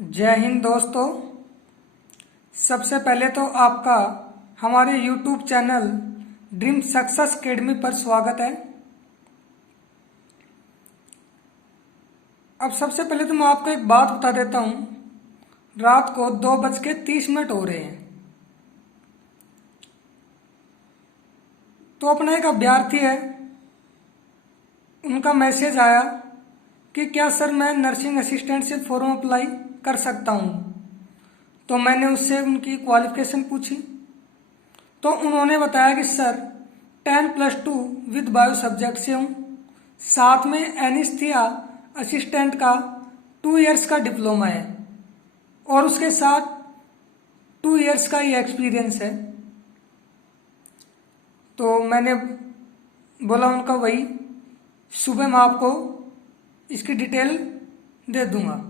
जय हिंद दोस्तों। सबसे पहले तो आपका हमारे YouTube channel dream success academy पर स्वागत है। अब सबसे पहले तो मैं आपको एक बात बता देता हूँ। रात को 2:30 हो रहे हैं, तो अपना एक अभ्यर्थी है, उनका मैसेज आया कि क्या सर मैं नर्सिंग असिस्टेंट से फॉर्म अप्लाई कर सकता हूँ। तो मैंने उससे उनकी क्वालिफिकेशन पूछी, तो उन्होंने बताया कि सर 10+2 विद बायो सब्जेक्ट से हूँ, साथ में एनेस्थीसिया असिस्टेंट का 2 इयर्स का डिप्लोमा है और उसके साथ 2 इयर्स का ही एक्सपीरियंस है। तो मैंने बोला उनका वही, सुबह मैं आपको इसकी डिटेल दे दूंगा।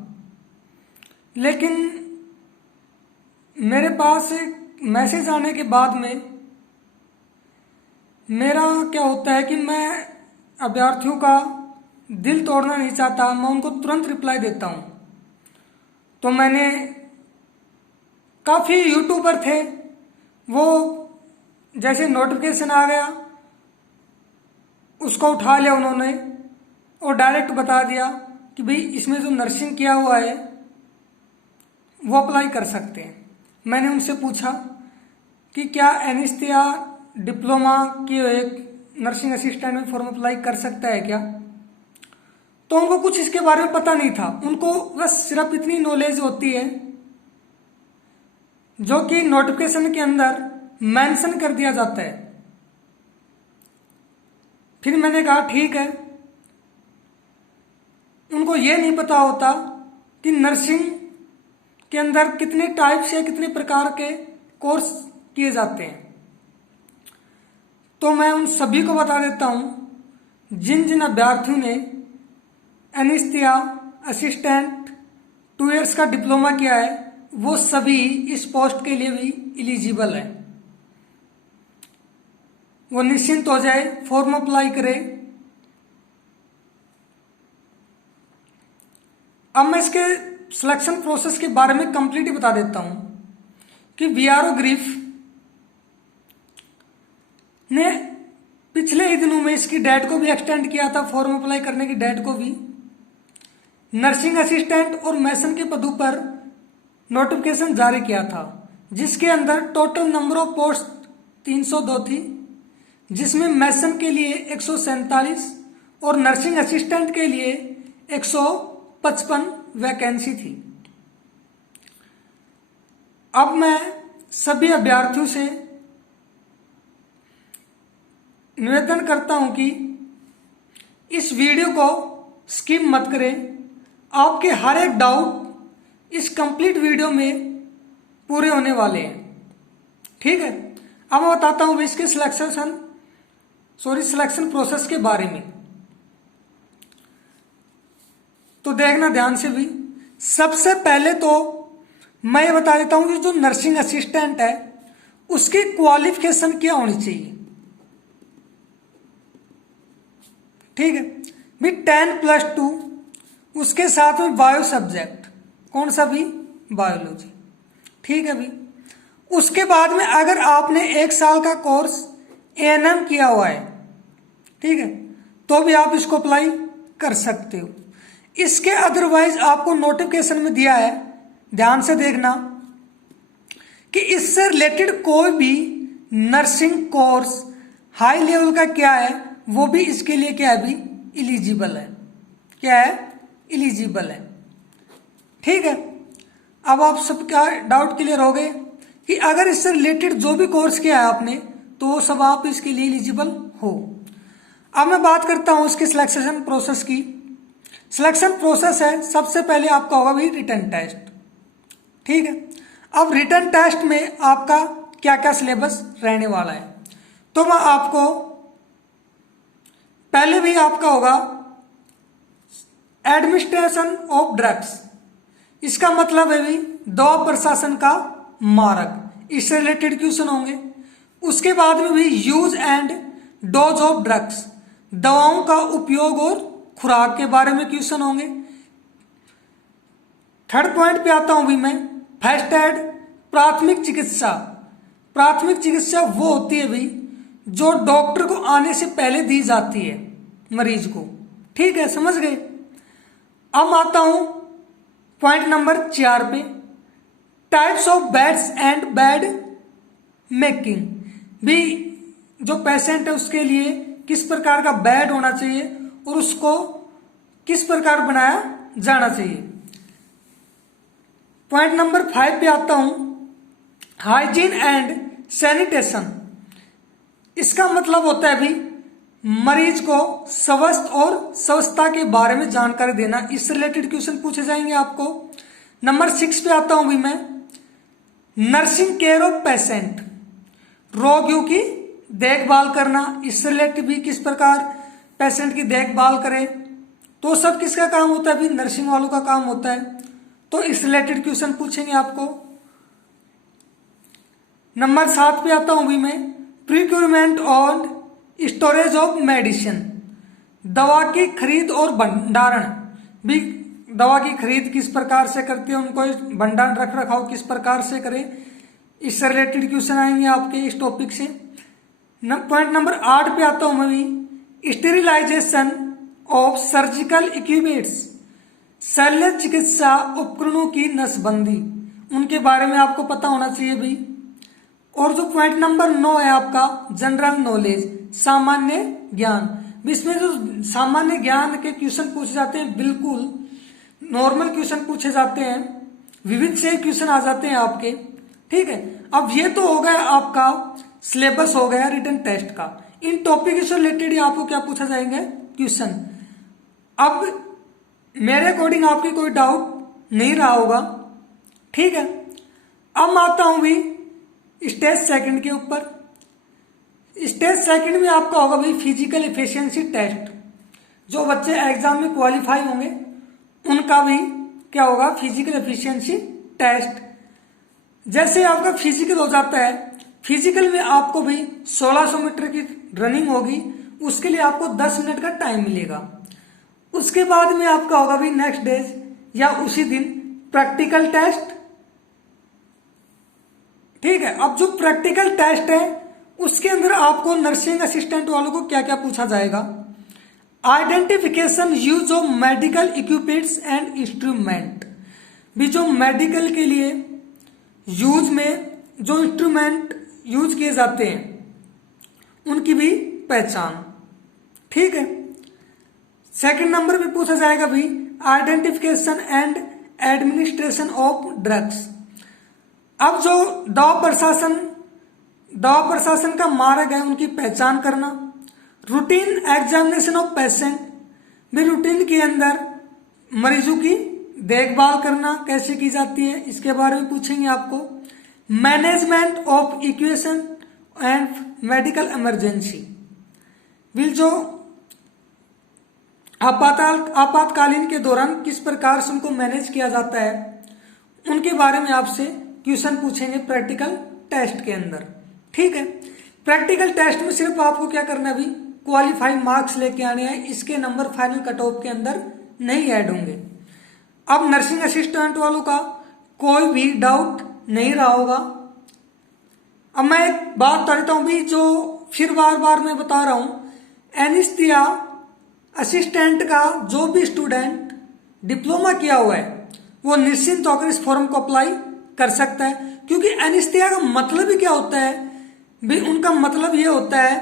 लेकिन मेरे पास मैसेज आने के बाद में मेरा क्या होता है कि मैं अभ्यर्थियों का दिल तोड़ना नहीं चाहता, मैं उनको तुरंत रिप्लाई देता हूं। तो मैंने काफ़ी यूट्यूबर थे, वो जैसे नोटिफिकेशन आ गया उसको उठा लिया उन्होंने और डायरेक्ट बता दिया कि भाई इसमें जो नर्सिंग किया हुआ है वो अप्लाई कर सकते हैं। मैंने उनसे पूछा कि क्या एनेस्थीसिया डिप्लोमा की एक नर्सिंग असिस्टेंट में फॉर्म अप्लाई कर सकता है क्या। तो उनको कुछ इसके बारे में पता नहीं था, उनको बस सिर्फ इतनी नॉलेज होती है जो कि नोटिफिकेशन के अंदर मेंशन कर दिया जाता है। फिर मैंने कहा ठीक है। उनको ये नहीं पता होता कि नर्सिंग के अंदर कितने टाइप से कितने प्रकार के कोर्स किए जाते हैं। तो मैं उन सभी को बता देता हूं, जिन जिन अभ्यर्थियों ने एनेस्थीसिया असिस्टेंट 2 इयर्स का डिप्लोमा किया है वो सभी इस पोस्ट के लिए भी एलिजिबल है। वो निश्चिंत हो जाए, फॉर्म अप्लाई करे। अब मैं इसके सिलेक्शन प्रोसेस के बारे में कंप्लीटली बता देता हूं कि वीआरओ ग्रीफ ने पिछले ही दिनों में इसकी डेट को भी एक्सटेंड किया था, फॉर्म अप्लाई करने की डेट को भी। नर्सिंग असिस्टेंट और मैसन के पदों पर नोटिफिकेशन जारी किया था, जिसके अंदर टोटल नंबर ऑफ पोस्ट 302 थी, जिसमें मैसन के लिए 147 और नर्सिंग असिस्टेंट के लिए 155 वैकेंसी थी। अब मैं सभी अभ्यर्थियों से निवेदन करता हूं कि इस वीडियो को स्किप मत करें। आपके हर एक डाउट इस कंप्लीट वीडियो में पूरे होने वाले हैं, ठीक है। अब मैं बताता हूं इसके सिलेक्शन प्रोसेस के बारे में। तो देखना ध्यान से भी। सबसे पहले तो मैं ये बता देता हूं कि जो नर्सिंग असिस्टेंट है उसकी क्वालिफिकेशन क्या होनी चाहिए, ठीक है भी। 10+2 उसके साथ में बायो सब्जेक्ट, कौन सा भी, बायोलॉजी, ठीक है भी। उसके बाद में अगर आपने 1 साल का कोर्स एएनएम किया हुआ है, ठीक है, तो भी आप इसको अप्लाई कर सकते हो। इसके अदरवाइज आपको नोटिफिकेशन में दिया है, ध्यान से देखना, कि इससे रिलेटेड कोई भी नर्सिंग कोर्स हाई लेवल का क्या है वो भी इसके लिए क्या है भी एलिजिबल है। क्या है, एलिजिबल है, ठीक है। अब आप सबका डाउट क्लियर हो गए कि अगर इससे रिलेटेड जो भी कोर्स किया है आपने तो वो सब आप इसके लिए एलिजिबल हो। अब मैं बात करता हूं इसके सिलेक्शन प्रोसेस की। सिलेक्शन प्रोसेस है, सबसे पहले आपका होगा भी रिटन टेस्ट, ठीक है। अब रिटन टेस्ट में आपका क्या क्या सिलेबस रहने वाला है, तो मैं आपको पहले भी आपका होगा एडमिनिस्ट्रेशन ऑफ ड्रग्स, इसका मतलब है भी दवा प्रशासन का मार्ग, इससे रिलेटेड क्वेश्चन होंगे। उसके बाद में भी use and dose of drugs, दवाओं का उपयोग और खुराक के बारे में क्वेश्चन होंगे। थर्ड पॉइंट पे आता हूं भी मैं, फर्स्ट एड, प्राथमिक चिकित्सा। प्राथमिक चिकित्सा वो होती है भी जो डॉक्टर को आने से पहले दी जाती है मरीज को। ठीक है, समझ गए। अब आता हूं पॉइंट नंबर 4 पे, types of beds and bed making. भी जो पेशेंट है उसके लिए किस प्रकार का बेड होना चाहिए और उसको किस प्रकार बनाया जाना चाहिए। पॉइंट नंबर 5 पे आता हूं, हाइजीन एंड सैनिटेशन। इसका मतलब होता है भी मरीज को स्वास्थ्य और स्वच्छता के बारे में जानकारी देना। इससे रिलेटेड क्वेश्चन पूछे जाएंगे आपको। नंबर 6 पे आता हूं भी मैं, नर्सिंग केयर ऑफ पेशेंट, रोगियों की देखभाल करना। इससे रिलेटेड भी किस प्रकार पेशेंट की देखभाल करें, तो सब किसका काम होता है भी, नर्सिंग वालों का काम होता है। तो इस रिलेटेड क्वेश्चन पूछेंगे आपको। नंबर 7 पे आता हूं भी मैं, प्रिक्योरमेंट और स्टोरेज ऑफ मेडिसिन, दवा की खरीद और भंडारण। भी दवा की खरीद किस प्रकार से करते हैं, उनको भंडारण रख रखाव किस प्रकार से करें, इससे रिलेटेड क्वेश्चन आएंगे आपके इस टॉपिक से। पॉइंट नंबर 8 पे आता हूं मैं भी, स्टेरिलाइजेशन ऑफ सर्जिकल इक्विपमेंट्स, शल्य चिकित्सा उपकरणों की नसबंदी, उनके बारे में आपको पता होना चाहिए भी। और जो पॉइंट नंबर 9 है आपका, जनरल नॉलेज, सामान्य ज्ञान। इसमें जो सामान्य ज्ञान के क्वेश्चन पूछे जाते हैं, बिल्कुल नॉर्मल क्वेश्चन पूछे जाते हैं, विविध से क्वेश्चन आ जाते हैं आपके। ठीक है, अब ये तो हो गया आपका सिलेबस, हो गया रिटन टेस्ट का। इन टॉपिक से रिलेटेड आपको क्या पूछा जाएंगे क्वेश्चन। अब मेरे अकॉर्डिंग आपकी कोई डाउट नहीं रहा होगा। ठीक है, अब आता हूं भी स्टेज सेकंड के ऊपर। स्टेज सेकंड में आपका होगा भाई फिजिकल एफिशिएंसी टेस्ट। जो बच्चे एग्जाम में क्वालिफाई होंगे उनका भी क्या होगा, फिजिकल एफिशिएंसी टेस्ट। जैसे आपका फिजिकल हो जाता है, फिजिकल में आपको भी 1600 मीटर की रनिंग होगी, उसके लिए आपको 10 मिनट का टाइम मिलेगा। उसके बाद में आपका होगा भी नेक्स्ट डेज या उसी दिन प्रैक्टिकल टेस्ट। ठीक है, अब जो प्रैक्टिकल टेस्ट है उसके अंदर आपको नर्सिंग असिस्टेंट वालों को क्या क्या पूछा जाएगा, identification use of medical equipments and instrument. भी जो मेडिकल के लिए यूज में जो इंस्ट्रूमेंट यूज किए जाते हैं उनकी भी पहचान। ठीक है, सेकंड नंबर पे पूछा जाएगा भी identification and administration of drugs. अब जो दवा प्रशासन का मार्ग है उनकी पहचान करना। रूटीन एग्जामिनेशन ऑफ पेशेंट, भी रूटीन के अंदर मरीजों की देखभाल करना कैसे की जाती है, इसके बारे में पूछेंगे आपको। Management of equation and medical emergency, भी जो आपातकालीन के दौरान किस प्रकार से उनको मैनेज किया जाता है, उनके बारे में आपसे क्वेश्चन पूछेंगे प्रैक्टिकल टेस्ट के अंदर। ठीक है, प्रैक्टिकल टेस्ट में सिर्फ आपको क्या करना है, भी क्वालिफाइंग मार्क्स लेके आने हैं, इसके नंबर फाइनल कट ऑफ के अंदर नहीं ऐड होंगे। अब नर्सिंग असिस्टेंट वालों का कोई भी डाउट नहीं रहा होगा। अब मैं एक बात करता हूं भी, जो फिर बार बार मैं बता रहा हूं, एनेस्थीसिया असिस्टेंट का जो भी स्टूडेंट डिप्लोमा किया हुआ है वो निश्चिंत होकर इस फॉर्म को अप्लाई कर सकता है। क्योंकि एनेस्थीसिया का मतलब ही क्या होता है भी, उनका मतलब ये होता है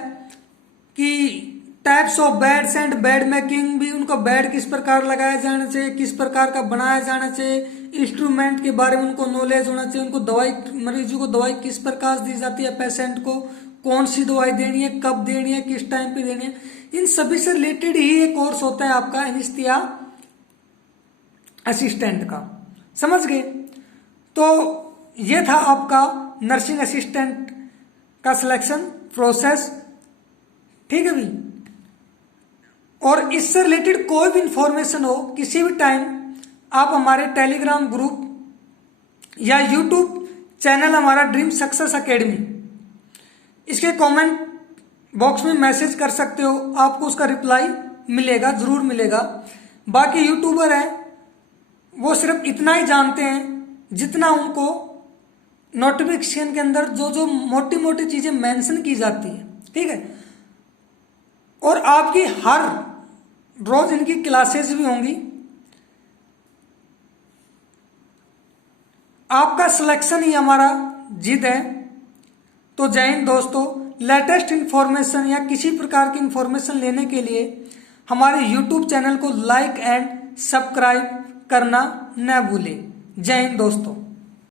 कि types of beds and bed making, भी उनका बेड किस प्रकार लगाया जाना चाहिए, किस प्रकार का बनाया जाना चाहिए, इंस्ट्रूमेंट के बारे में उनको नॉलेज होना चाहिए, उनको दवाई, मरीजों को दवाई किस प्रकार दी जाती है, पेशेंट को कौन सी दवाई देनी है, कब देनी है, किस टाइम पे देनी है, इन सभी से रिलेटेड ही एक कोर्स होता है आपका एनेस्थीसिया असिस्टेंट का। समझ गए? तो ये था आपका नर्सिंग असिस्टेंट का सिलेक्शन प्रोसेस। ठीक है भाई, और इससे रिलेटेड कोई भी इंफॉर्मेशन हो किसी भी टाइम आप हमारे टेलीग्राम ग्रुप या यूट्यूब चैनल हमारा ड्रीम सक्सेस एकेडमी, इसके कमेंट बॉक्स में मैसेज कर सकते हो, आपको उसका रिप्लाई मिलेगा, जरूर मिलेगा। बाकी यूट्यूबर है वो सिर्फ इतना ही जानते हैं जितना उनको नोटिफिकेशन के अंदर जो जो मोटी मोटी चीजें मेंशन की जाती है, ठीक है। और आपकी हर रोज इनकी क्लासेस भी होंगी। आपका सिलेक्शन ही हमारा जिद है। तो जय हिंद दोस्तों। लेटेस्ट इन्फॉर्मेशन या किसी प्रकार की इन्फॉर्मेशन लेने के लिए हमारे YouTube चैनल को लाइक एंड सब्सक्राइब करना न भूलें। जय हिंद दोस्तों।